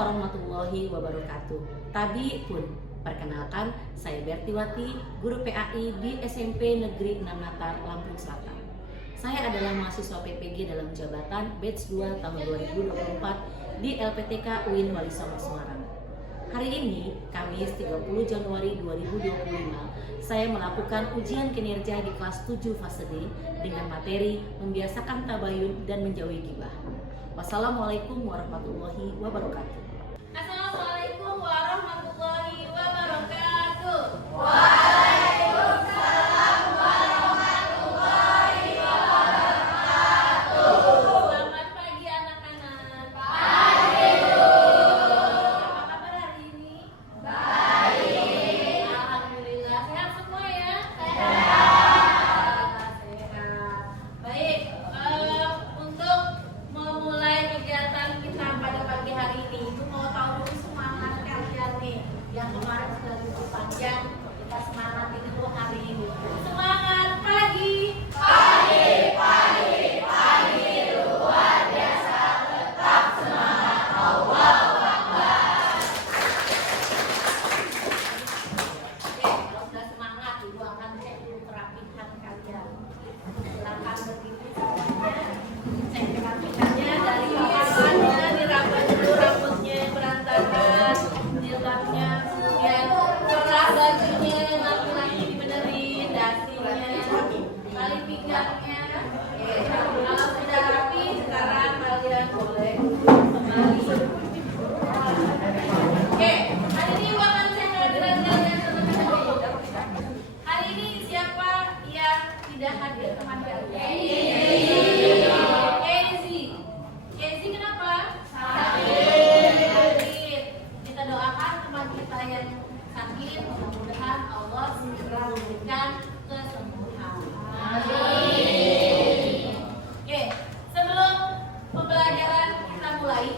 warahmatullahi wabarakatuh. Tabi pun, perkenalkan saya Bertiwati, guru PAI di SMP Negeri 6 Natar, Lampung Selatan. Saya adalah mahasiswa PPG dalam jabatan batch 2 tahun 2024 di LPTK UIN Wali Songo Semarang. Hari ini, Kamis 30 Januari 2025, saya melakukan ujian kinerja di kelas 7 fase D dengan materi membiasakan tabayun dan menjauhi ghibah. Wassalamualaikum warahmatullahi wabarakatuh. Assalamualaikum warahmatullahi wabarakatuh. Waalaikumsalam warahmatullahi wabarakatuh. Selamat pagi anak-anak. Pagi, Bu. Apa kabar hari ini? Baik. Alhamdulillah sehat semua ya. Sehat. Sehat. Baik. Untuk memulai kegiatan kita pada pagi hari ini, itu mau tahu dulu semangat kalian nih. Yang kemarin sudah libur panjang, kita semangatin dulu hari ini. Semangat pagi. Pagi, pagi, pagi luar biasa. Tetap semangat. Allahu Akbar. Oke, kalau sudah semangat, Ibu akan cek dulu kerapihan kalian. Silakan berdiri semuanya. Cek kerapihannya dari kawannya, dirapat dulu rambutnya yang berantakan, jilbabnya, kemudian kerah bajunya yang laki-laki dibenerin, dasinya, tali pinggangnya. Oke, kalau sudah rapi, sekarang kalian boleh kembali. Oke, hari ini Ibu akan cek kehadiran kalian terlebih dahulu. Hari ini siapa yang tidak hadir teman kalian? Kezi kenapa? Sakit. Kita doakan teman kita yang sakit, mudah-mudahan Allah segera memberikan kesembuhan. Oke, sebelum pembelajaran kita mulai,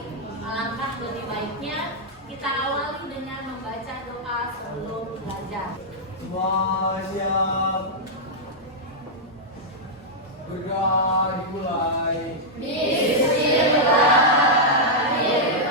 alangkah lebih baiknya kita awali dengan membaca doa sebelum belajar. Siap. Berdoa dimulai. Bismillahirrahmanirrahim.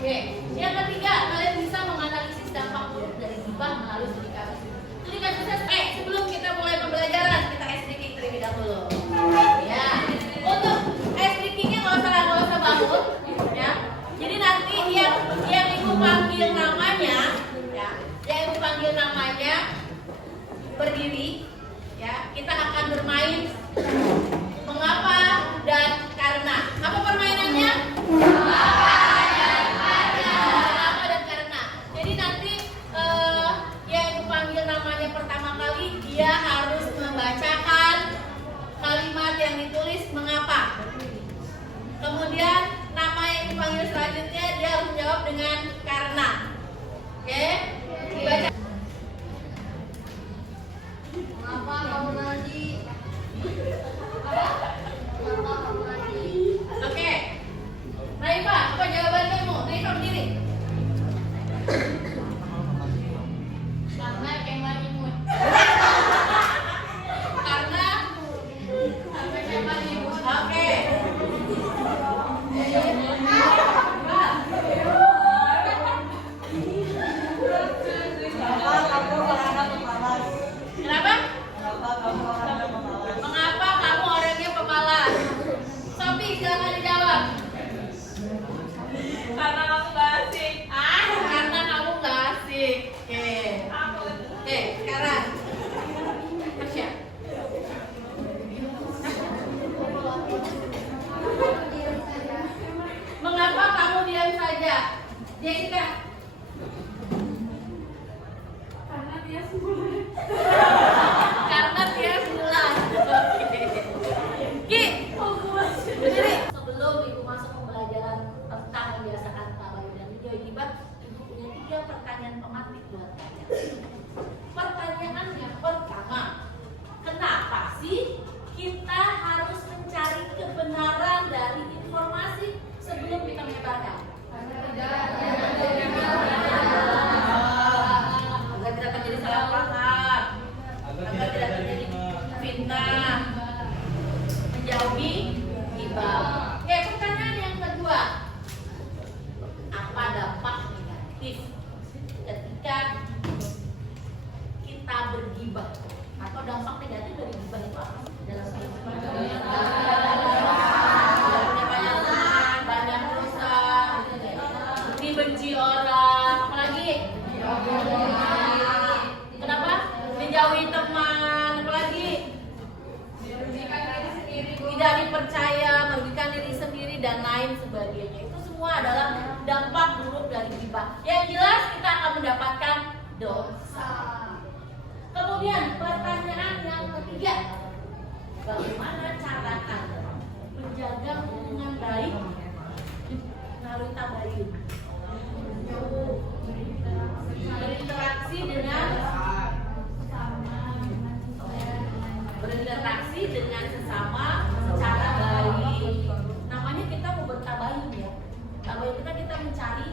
Oke, yang ketiga, kalian bisa menganalisis dampak buruk dari gibah melalui studi kasus. Studi kasusnya, sebelum kita mulai pembelajaran, kita ice breaking terlebih dahulu. Ya, untuk ice breakingnya nggak usah bangun, ya. Jadi nanti yang ibu panggil namanya, ya, yang ibu panggil namanya berdiri, ya. Kita akan bermain mengapa dan karena. Apa permainannya? Mengapa dan karena. Jadi nanti yang ibu panggil namanya pertama kali dia harus membacakan kalimat yang ditulis mengapa. Kemudian nama yang dipanggil selanjutnya dia harus menjawab dengan karena. Oke? Dibaca. Mengapa kamu ngaji? Mengapa kamu ngaji? Oke. Naifa, apa jawaban kamu? Naifa berdiri. Karena kemah imut. Karena Kemah imut. oke. Kenapa? Mengapa kamu orangnya pemalas? Sofi, silakan dijawab. Karena kamu gak asik. Karena kamu nggak asik. Oke, sekarang. Tasya. Mengapa kamu diam saja? Jessica. Karena dia sembuh. Karena dia bulan. Ki, berdiri. Sebelum ibu masuk pembelajaran tentang membiasakan tabayun dan video gibah, ibu punya 3 pertanyaan pematik buat kalian. Pertanyaan yang pertama, kenapa sih kita harus mencari kebenaran dari informasi sebelum kita menyebarkan? Agar tidak terjadi salah paham, agar tidak terjadi fitnah, menjauhi gibah. Oke, pertanyaan yang kedua, apa dampak negatif ketika kita bergibah? Atau dampak negatif dari gibah itu apa? Dalam kehidupan banyak dosa, dibenci orang, apalagi? Kenapa? Menjauhi teman, apalagi? Tidak dipercaya, merugikan diri sendiri dan lain sebagainya. Itu semua adalah dampak buruk dari gibah. Yang jelas kita akan mendapatkan dosa. Kemudian pertanyaan yang ketiga, bagaimana cara Anda menjaga hubungan baik melalui tabayun? Berinteraksi dengan sesama secara baik. Namanya kita mau bertabayun ya. Tabayun itu kan kita mencari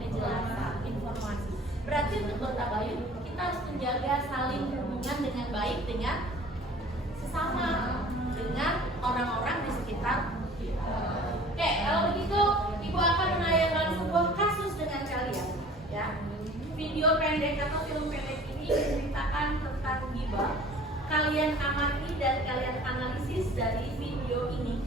kejelasan informasi. Berarti untuk bertabayun kita harus menjaga saling hubungan dengan baik dengan sesama, dengan orang-orang di sekitar kita. Oke, kalau begitu ibu akan menayangkan sebuah kasus dengan kalian ya. Video pendek atau film pendek ini menceritakan tentang gibah. Kalian amati dan kalian analisis dari video ini.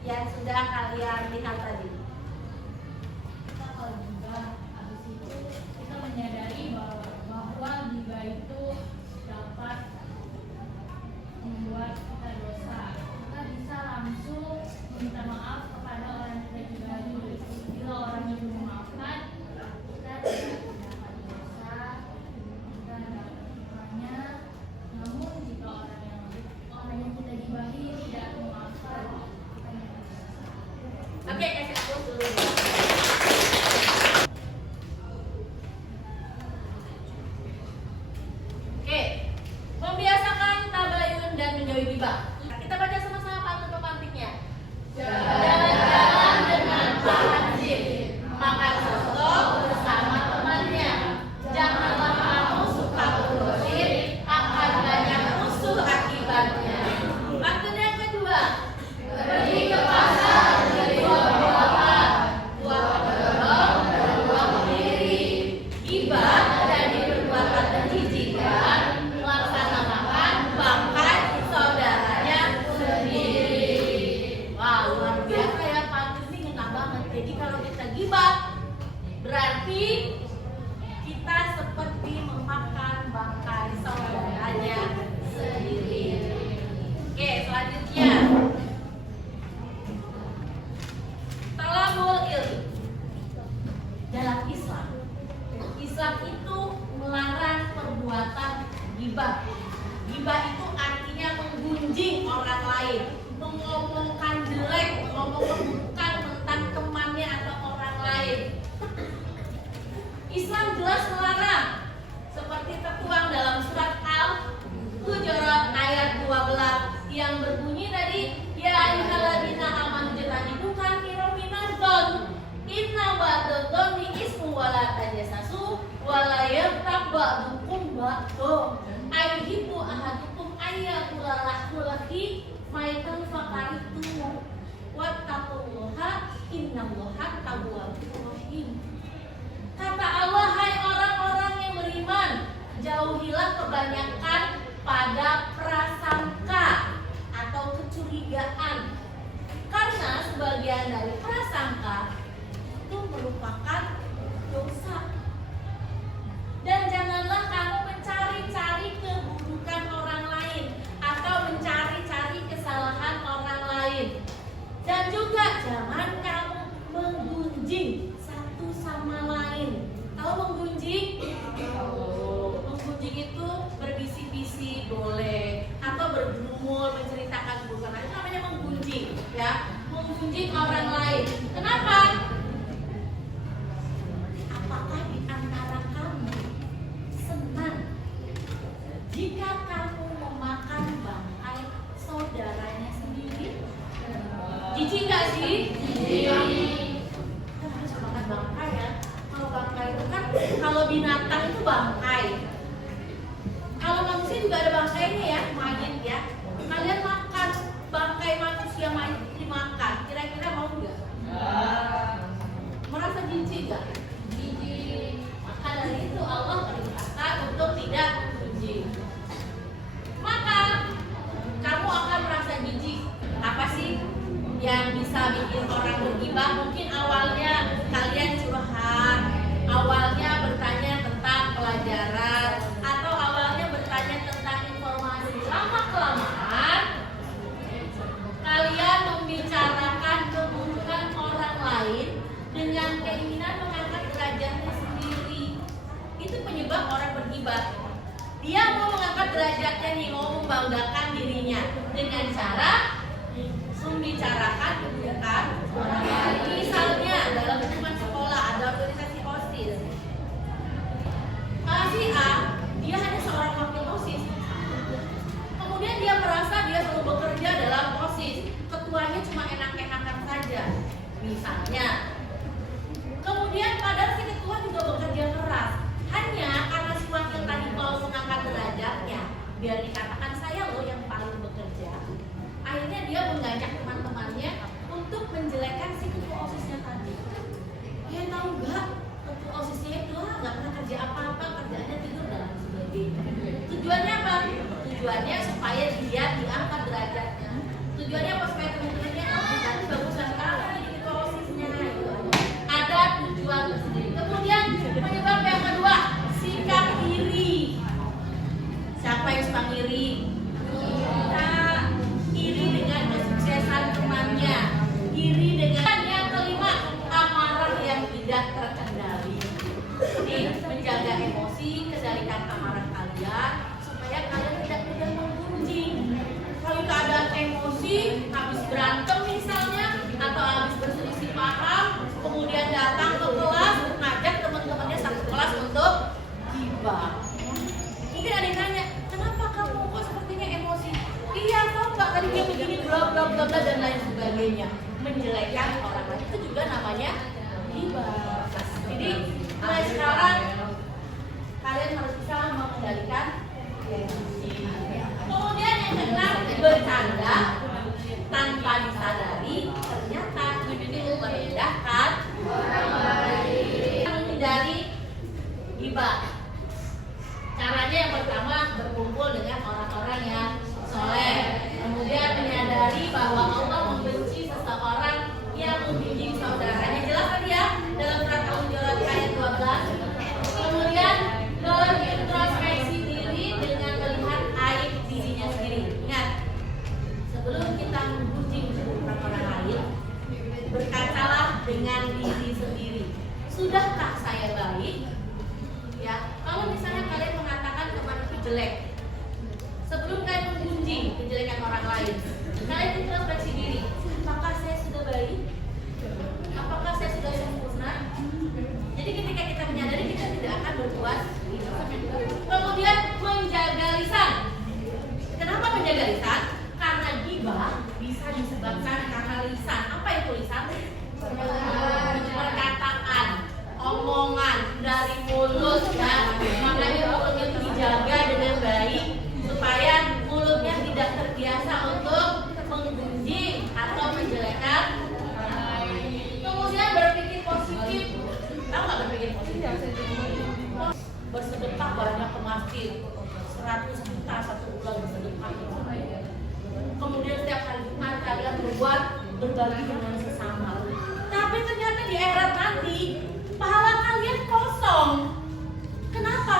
yang sudah kalian lihat tadi? Kita kalau gibah, habis itu kita menyadari bahwa gibah itu dapat membuat kita dosa. Kita bisa langsung meminta maaf kepada orang yang kita gibahi. Bila orang itu memaafkan, kita tidak mendapat dosa, kita dapat hikmahnya. Namun jika orang yang kita gibahi tidak memaafkan, kita mendapat dosa. Oke, kasih aku dulu. Oke, membiasakan tabayun dan menjauhi gibah. Kita baca sama-sama pantun pemantiknya. Jalan-jalan dengan Pak Hansip, makan soto bersama temannya. Janganlah kamu suka bergosip, akan banyak musuh akibatnya. Pantun yang kedua. Pergi ke pasar, beli buah-buahan, buah kedorong dan buah kemiri. Gibah jadi perbuatan menjijikan, melaksanakan bangkai saudaranya sendiri. Wah, luar biasa ya, pantun ini ngena banget. Jadi kalau kita gibah, berarti kita seperti memakan bangkai saudaranya sendiri. Oke, selanjutnya. Talabul ilmi. Dalam Islam itu melarang perbuatan gibah. Gibah itu artinya menggunjing orang lain, mengomongkan jelek, ngomong keburukan tentang temannya atau orang lain. Islam jelas melarang, seperti tertuang dalam surat Al-Hujurat ayat 12 yang berbunyi tadi, ya ayyuhalladzina amanu jtanibu katsiran minadh-dhonn inna ba'dadh-dhonni ismu wa la tajassasu wa la yaghtab ba'dukum ba'dha ayyuhibbu ahadukum ayyakula lahulahi maitan fakaritum wattaqullaha innallaha tawwabur rahim. Kata Allah, hai orang-orang yang beriman, jauhilah kebanyakan pada prasangka atau kecurigaan, karena sebagian dari prasangka itu merupakan dosa. Dan janganlah kamu mencari-cari keburukan orang lain atau mencari-cari kesalahan orang lain. Dan juga jangan kamu menggunjing satu sama lain. Tahu menggunjing? Menggunjing itu berbisi-bisi boleh, atau bergumul menceritakan keburukan lain, itu namanya menggunjing, ya. Menggunjing orang lain. Kenapa? Apakah di antara kamu senang jika kamu memakan bangkai saudaranya sendiri? Jijik nggak sih? Kita harus makan bangkai ya. Kalau bangkai itu kan, kalau binatang itu bangkai. Kalau manusia juga ada bangkainya ya, mayit ya. Kalian makan bangkai manusia mayit dimakan, kira-kira mau nggak? Merasa jijik nggak? Jijik. Maka dari itu Allah perintahkan untuk tidak jijik. Maka kamu akan merasa jijik. Apa sih yang bisa bikin orang bergibah? Mungkin awalnya kalian curhat, awalnya bertanya tentang pelajaran, atau awalnya bertanya tentang informasi. Lama-kelamaan kalian membicarakan keburukan orang lain dengan keinginan mengangkat derajatnya sendiri. Itu penyebab orang bergibah. Dia mau mengangkat derajatnya nih, mau membanggakan dirinya dengan cara membicarakan keburukan orang lain. Misalnya dalam lingkungan sekolah ada organisasi OSIS. Si A, dia hanya seorang wakil OSIS. Kemudian dia merasa dia perlu bekerja dalam OSIS. Ketuanya cuma enak-enakan saja, misalnya. Kemudian padahal si ketua juga bekerja keras. Hanya karena si wakil tadi mau mengangkat derajatnya, biar dikatakan saya loh yang paling bekerja. Akhirnya dia mengajak teman-temannya untuk menjelekkan si ketua OSISnya tadi. Ya tahu nggak, ketua OSISnya itu nggak pernah kerja apa-apa, kerjaannya tidur dan lain sebagainya. Tujuannya apa? Tujuannya supaya dia diangkat derajatnya. Tujuannya apa? Supaya teman-temannya tadi gibah. Mungkin ada yang nanya, kenapa kamu kok sepertinya emosi? Iya tau nggak tadi dia begini bla bla bla bla dan lain sebagainya, menjelekkan orang lain itu juga namanya gibah. Jadi mulai sekarang kalian harus bisa mengendalikan emosi. Kemudian yang keenam, bercanda tanpa disadari ternyata itu merendahkan orang lain. Menghindari gibah. Caranya yang pertama berkumpul dengan orang-orang yang soleh. Kemudian menyadari bahwa Allah membenci seseorang yang membimbing saudaranya. Jelas tadi ya dalam surat Al-Hujurat ayat 12. Kemudian berintrospeksi diri dengan melihat aib dirinya sendiri. Ingat, sebelum kita memuji orang lain, berkacalah dengan diri sendiri. Sudahkah saya baik? Ya, kalau misalnya kalian mengatakan temanku jelek, sebelum kalian mengunjing kejelekan orang lain, kalian introspeksi diri. Apakah saya sudah baik? Apakah saya sudah sempurna? Jadi ketika kita menyadari, kita tidak akan berbuat itu. Kemudian menjaga lisan. Kenapa menjaga lisan? Karena gibah bisa disebabkan karena lisan. Apa itu lisan? Perkataan, omongan dari mulut ya. Makanya mulut itu dijaga dengan baik supaya mulutnya tidak terbiasa untuk menggunjing atau menjelekkan. Kemudian berpikir positif. Tahu nggak berpikir positif? Bersedekah banyak ke masjid, 100 juta satu bulan bersedekah. Kemudian setiap hari Jumat kalian berbuat berbagi dengan sesama. Tapi ternyata di akhirat nanti pahala kalian kosong. Kenapa?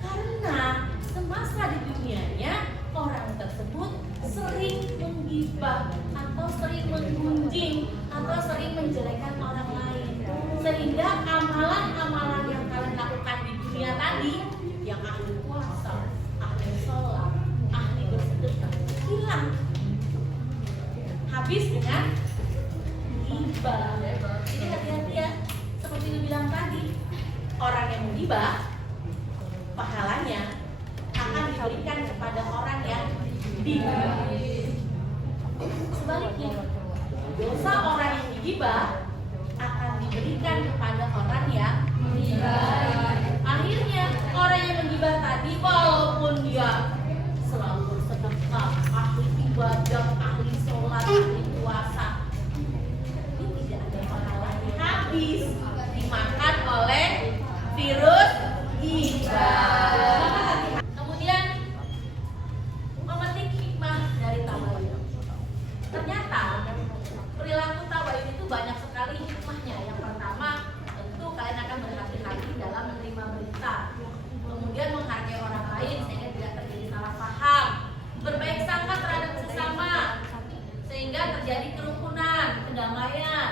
Karena semasa di dunianya orang tersebut sering menggibah atau sering menggunjing atau sering menjelekkan orang lain, sehingga amalan-amalan yang kalian lakukan di dunia tadi, yang ahli puasa, ahli sholat, ahli bersedekah, hilang, habis dengan gibah. Jadi hati-hati ya, seperti lu bilang tadi, orang yang menggibah pahalanya akan diberikan kepada orang yang digibah. Sebaliknya, dosa orang yang digibah akan diberikan kepada orang yang menggibah. Akhirnya orang yang menggibah tadi, walaupun dia selalu bersedekah, ahli ibadah, ahli sholat, ahli puasa, ini tidak ada pahalanya, habis dimakan oleh virus gibah. Kemudian memetik hikmah dari tabayun. Ternyata perilaku tabayun itu banyak sekali hikmahnya. Yang pertama, tentu kalian akan berhati-hati dalam menerima berita. Kemudian menghargai orang lain sehingga tidak terjadi salah paham. Berbaik sangka terhadap sesama sehingga terjadi kerukunan, kedamaian.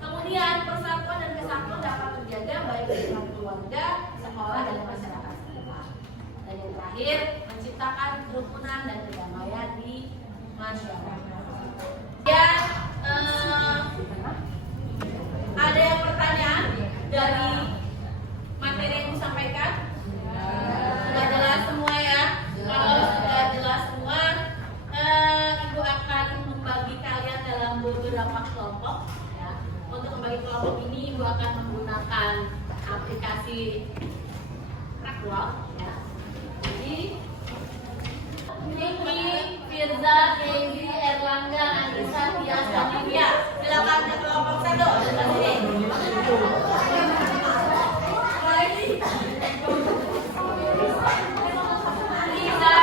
Kemudian persatuan dan kesatuan dapat terjaga baik di dalam keluarga, sekolah, dan masyarakat sekitar. Dan yang terakhir, menciptakan kerukunan dan kedamaian di masyarakat. Ya, ada yang pertanyaan dari materi yang disampaikan? Sudah jelas semua ya? Kalau sudah jelas semua, Ibu akan membagi kalian dalam beberapa kelompok. Ya. Untuk membagi kelompok ini, Ibu akan menggunakan aplikasi Rakwa. Ya. Jadi, Niki, Firza, Kenzi, Erlangga, Andrisa, Tias, dan Livia. Silakan ke kelompok 1. Sebelah sini. Lisa,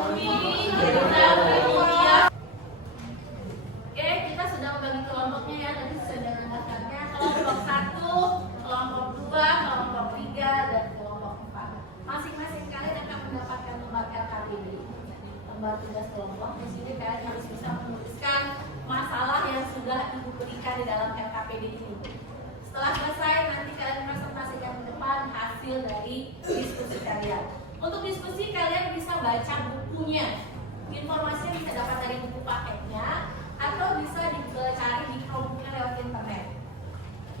Umi, Firza, Livia. Oke, kita sudah membagi kelompoknya ya. Tadi sudah mendaftarnya. Kelompok 1, kelompok 2, kelompok 3, dan kelompok 4. Masing-masing kalian akan mendapatkan lembar LKPD. Lembar tugas kelompok. Di sini kalian harus bisa menuliskan masalah yang sudah Ibu berikan di dalam LKPD ini. Setelah selesai, nanti kalian presentasikan ke depan hasil dari diskusi kalian. Untuk diskusi kalian bisa baca bukunya. Informasinya bisa dapat dari buku paketnya atau bisa dicari di Chromebooknya lewat internet.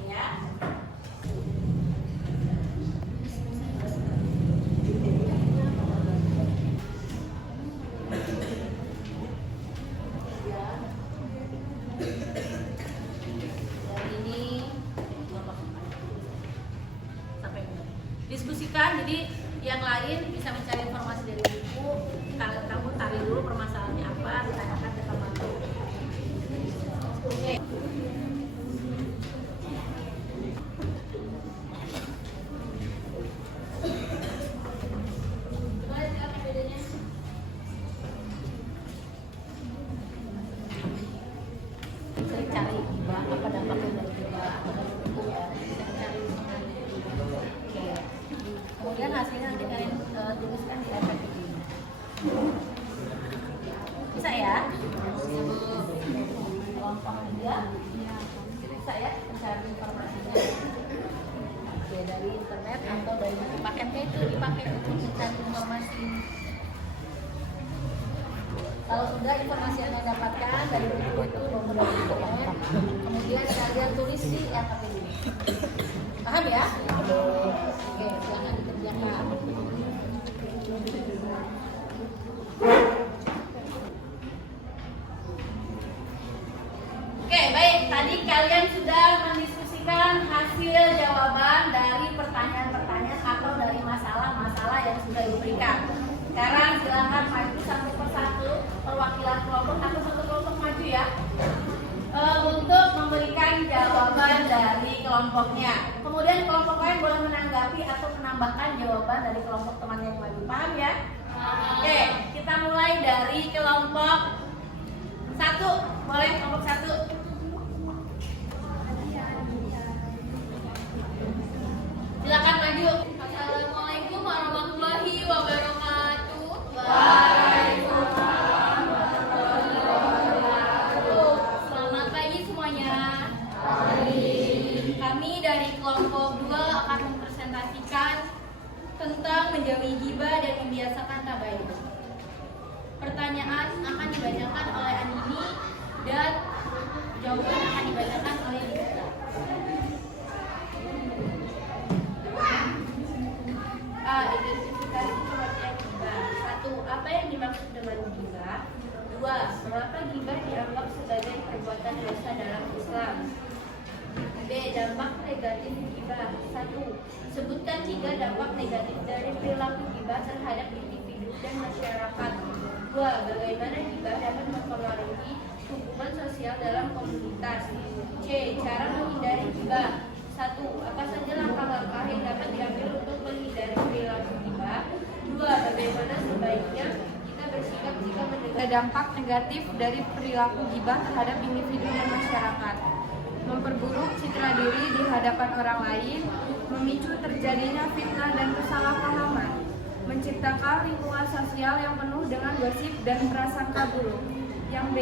Ya. sering cari gibah, apa dampaknya dari gibah, apa dari itu ya, sering cari. Oke. Kemudian hasilnya nanti kalian tuliskan di RPPG. Bisa ya? Kelompok 3 bisa ya mencari informasinya. Oke, dari internet atau dari buku paketnya itu dipakai untuk mencari informasi. Kalau sudah informasi yang Anda dapatkan dari buku itu nomor dari internet, kemudian kalian tulis di RPPG. Paham ya? Oke, silakan dikerjakan. Oke, baik. Tadi kalian sudah mendiskusikan hasil jawaban dari pertanyaan-pertanyaan atau dari masalah-masalah yang sudah diberikan. Sekarang silakan maju satu persatu perwakilan kelompok atau satu kelompok maju ya, untuk memberikan jawaban dari kelompoknya. Kemudian kelompok lain boleh menanggapi atau menambahkan jawaban dari kelompok teman yang maju. Paham ya? Oke, kita mulai dari kelompok 1. Boleh kelompok 1. Silakan maju. Assalamualaikum warahmatullahi wabarakatuh. Selamat pagi semuanya. Kami dari kelompok 2 akan mempresentasikan tentang menjauhi ghibah dan membiasakan tabayun. Pertanyaan akan dibacakan oleh Andini dan jawaban akan dibacakan oleh Dita. Identifikasi pengertian ghibah. 1. Apa yang dimaksud dengan ghibah? 2. Mengapa ghibah dianggap sebagai perbuatan dosa dalam Islam? B. Dampak negatif ghibah. 1. Sebutkan 3 dampak negatif dari perilaku ghibah terhadap individu dan masyarakat. 2. Bagaimana ghibah dapat mempengaruhi hubungan sosial dalam komunitas? C. Cara menghindari ghibah. 1. Apa saja langkah-langkah yang dapat diambil untuk menghindari perilaku ghibah? 2. Bagaimana sebaiknya kita bersikap jika mendengar dampak negatif dari perilaku ghibah terhadap individu dan masyarakat? Memperburuk citra diri di hadapan orang lain, memicu terjadinya fitnah dan kesalahpahaman, menciptakan lingkungan sosial yang penuh dengan gosip dan prasangka buruk. Yang B.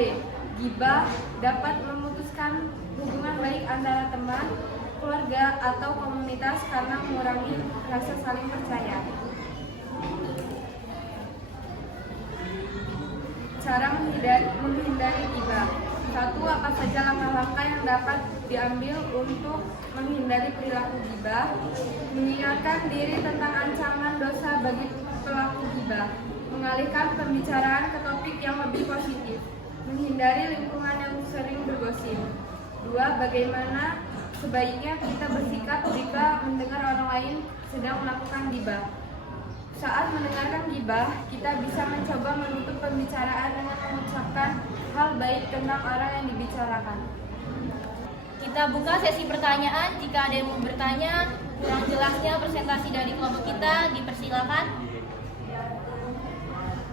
Ghibah dapat memutuskan hubungan baik antara teman, keluarga, atau komunitas karena mengurangi rasa saling percaya. Cara menghindari ghibah. 1. Apa saja langkah-langkah yang dapat diambil untuk menghindari perilaku ghibah? Mengingatkan diri tentang ancaman dosa bagi pelaku ghibah. Mengalihkan pembicaraan ke topik yang lebih positif. Menghindari lingkungan yang sering bergosip. 2. Bagaimana sebaiknya kita bersikap jika mendengar orang lain sedang melakukan ghibah? Saat mendengarkan ghibah, kita bisa mencoba menutup pembicaraan dengan mengucapkan hal baik tentang orang yang dibicarakan. Kita buka sesi pertanyaan. Jika ada yang mau bertanya, kurang jelasnya presentasi dari kelompok kita, dipersilakan.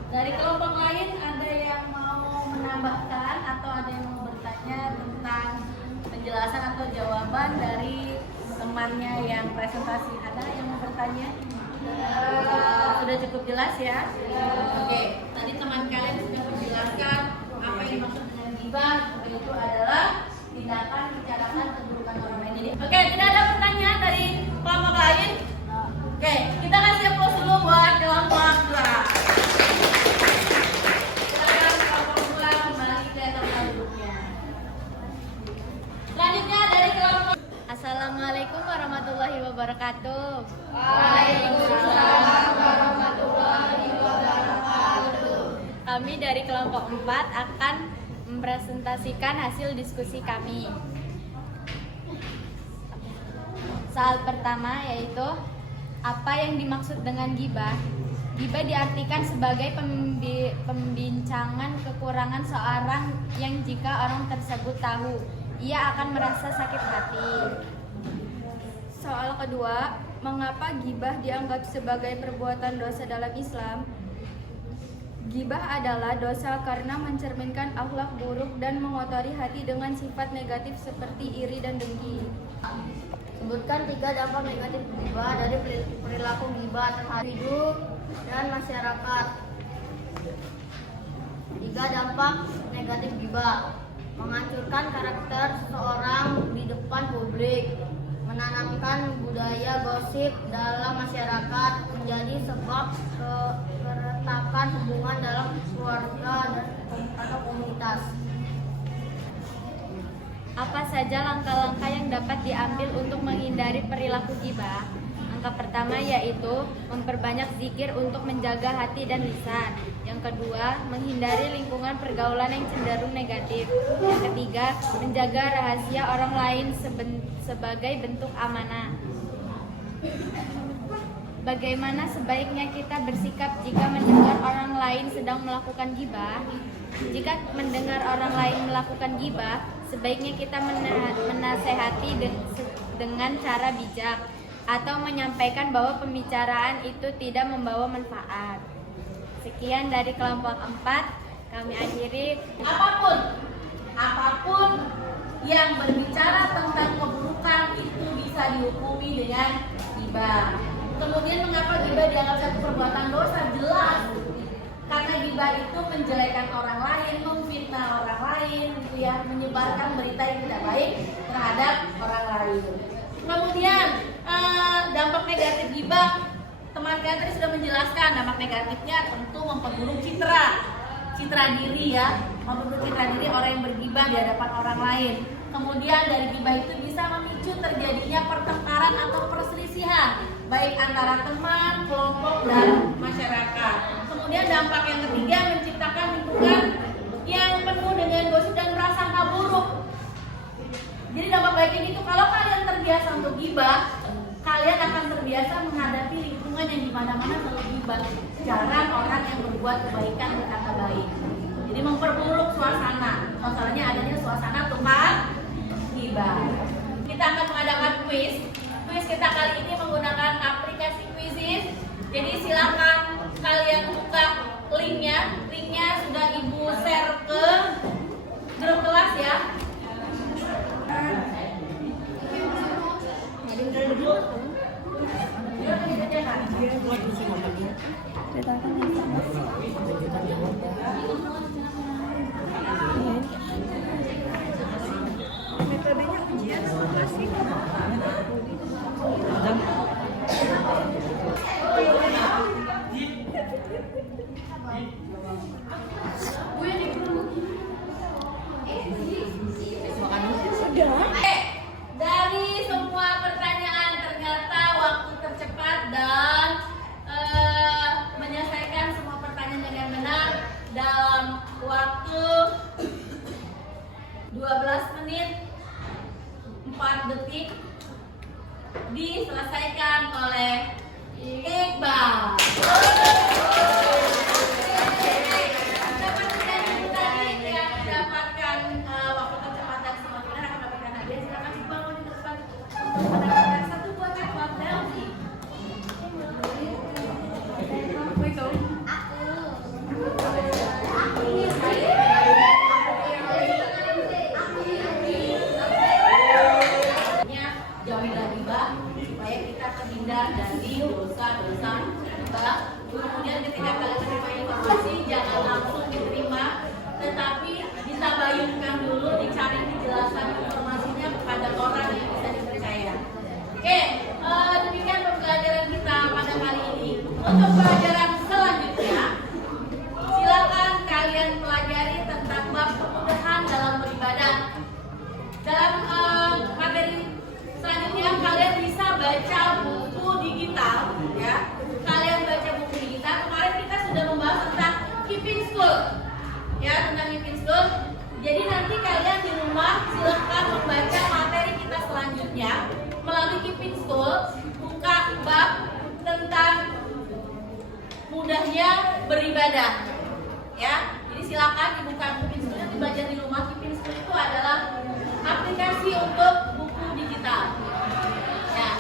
Dari kelompok lain ada yang mau menambahkan atau ada yang mau bertanya tentang penjelasan atau jawaban dari temannya yang presentasi? Ada yang mau bertanya? Sudah cukup jelas ya? Oke, tadi teman kalian sudah menjelaskan apa yang dimaksud dengan ghibah, yaitu adalah tindakan bicarakan keburukan orang lain. Jadi, oke, tidak ada pertanyaan dari kelompok lain. Oke, kita kasih aplaus dulu buat kelompok 2. Silakan kelompok 2 kembali ke tempat duduknya. Selanjutnya dari kelompok. Assalamualaikum warahmatullahi wabarakatuh. Waalaikumsalam warahmatullahi wabarakatuh. Kami dari kelompok 4 akan mempresentasikan hasil diskusi kami. Soal pertama yaitu apa yang dimaksud dengan ghibah? Ghibah diartikan sebagai pembincangan kekurangan seorang yang jika orang tersebut tahu, ia akan merasa sakit hati. Soal kedua, mengapa ghibah dianggap sebagai perbuatan dosa dalam Islam? Gibah adalah dosa karena mencerminkan akhlak buruk dan mengotori hati dengan sifat negatif seperti iri dan dengki. Sebutkan 3 dampak negatif gibah dari perilaku gibah terhadap hidup dan masyarakat. 3 dampak negatif gibah: menghancurkan karakter seseorang di depan publik, menanamkan budaya gosip dalam masyarakat, menjadi sebab keretakan hubungan dalam keluarga dan atau komunitas. Apa saja langkah-langkah yang dapat diambil untuk menghindari perilaku gibah? Langkah pertama yaitu memperbanyak zikir untuk menjaga hati dan lisan. Yang kedua, menghindari lingkungan pergaulan yang cenderung negatif. Yang ketiga, menjaga rahasia orang lain sebagai bentuk amanah. Bagaimana sebaiknya kita bersikap jika mendengar orang lain sedang melakukan gibah? Jika mendengar orang lain melakukan gibah, sebaiknya kita menasehati dengan cara bijak atau menyampaikan bahwa pembicaraan itu tidak membawa manfaat. Sekian dari kelompok 4, kami akhiri. Apapun yang berbicara tentang keburukan itu bisa dihukumi dengan gibah. Kemudian mengapa gibah dianggap satu perbuatan dosa? Jelas, karena gibah itu menjelekan orang lain, memfitnah orang lain, gitu ya, menyebarkan berita yang tidak baik terhadap orang lain. Kemudian dampak negatif gibah, teman kalian tadi sudah menjelaskan dampak negatifnya tentu memperburuk citra diri ya, memperburuk citra diri orang yang bergibah di hadapan orang lain. Kemudian dari gibah itu bisa memicu terjadinya pertengkaran atau perselisihan baik antara teman, kelompok, dan masyarakat. Kemudian dampak yang ketiga, menciptakan lingkungan yang penuh dengan gosip dan prasangka buruk. Jadi dampak baiknya itu, kalau kalian terbiasa untuk gibah, kalian akan terbiasa menghadapi lingkungan yang dimana-mana selalu gibah. Jarang orang yang berbuat kebaikan berkata baik. Jadi memperburuk suasana. Masalahnya adanya suasana tukang gibah. Kita akan mengadakan kuis. Kuis kita kali ini menggunakan aplikasi Quizizz. Jadi silakan kalian buka linknya. Linknya sudah Ibu share ke grup kelas ya. Metodenya ujian apa sih? Dari semua pertanyaan ternyata waktu tercepat dan menyelesaikan semua pertanyaan dengan benar dalam waktu 12 menit 4 detik diselesaikan oleh Iqbal. Dapat tadi yang mendapatkan waktu tercepat dan semua benar akan mendapatkan hadiah. Silakan Iqbal mau di depan untuk mendapatkan satu buah coklat Delphi. Jauhilah gibah supaya kita terhindar dari dosa-dosa gibah. Kemudian ketika kalian menerima informasi, jangan langsung diterima, tetapi ditabayunkan dulu, dicari penjelasan informasinya kepada orang yang bisa dipercaya. Oke, demikian pembelajaran kita pada kali ini. Untuk pelajaran selanjutnya, silakan kalian pelajari tentang bab kemudahan dalam beribadah. Dalam materi selanjutnya kalian bisa baca buku digital ya. Kalian baca buku digital. Kemarin kita sudah membahas tentang Keeping School. Ya, tentang Keeping School. Jadi nanti kalian di rumah silakan membaca materi kita selanjutnya melalui Keeping School. Buka bab tentang mudahnya beribadah. Ya. Jadi silakan dibuka Keeping School, nanti belajar di rumah. Keeping School itu adalah aplikasi untuk buku digital. Ya,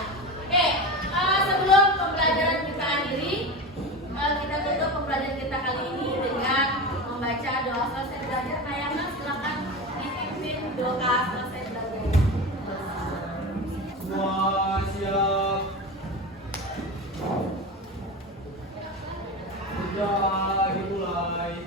oke. Sebelum pembelajaran kita akhiri, kita tutup pembelajaran kita kali ini dengan Doa selesai belajar. Semua siap. Sudah dimulai.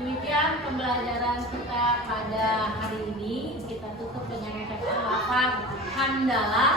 Demikian pembelajaran kita pada hari ini. Kita tutup dengan kata lafaz hamdalah.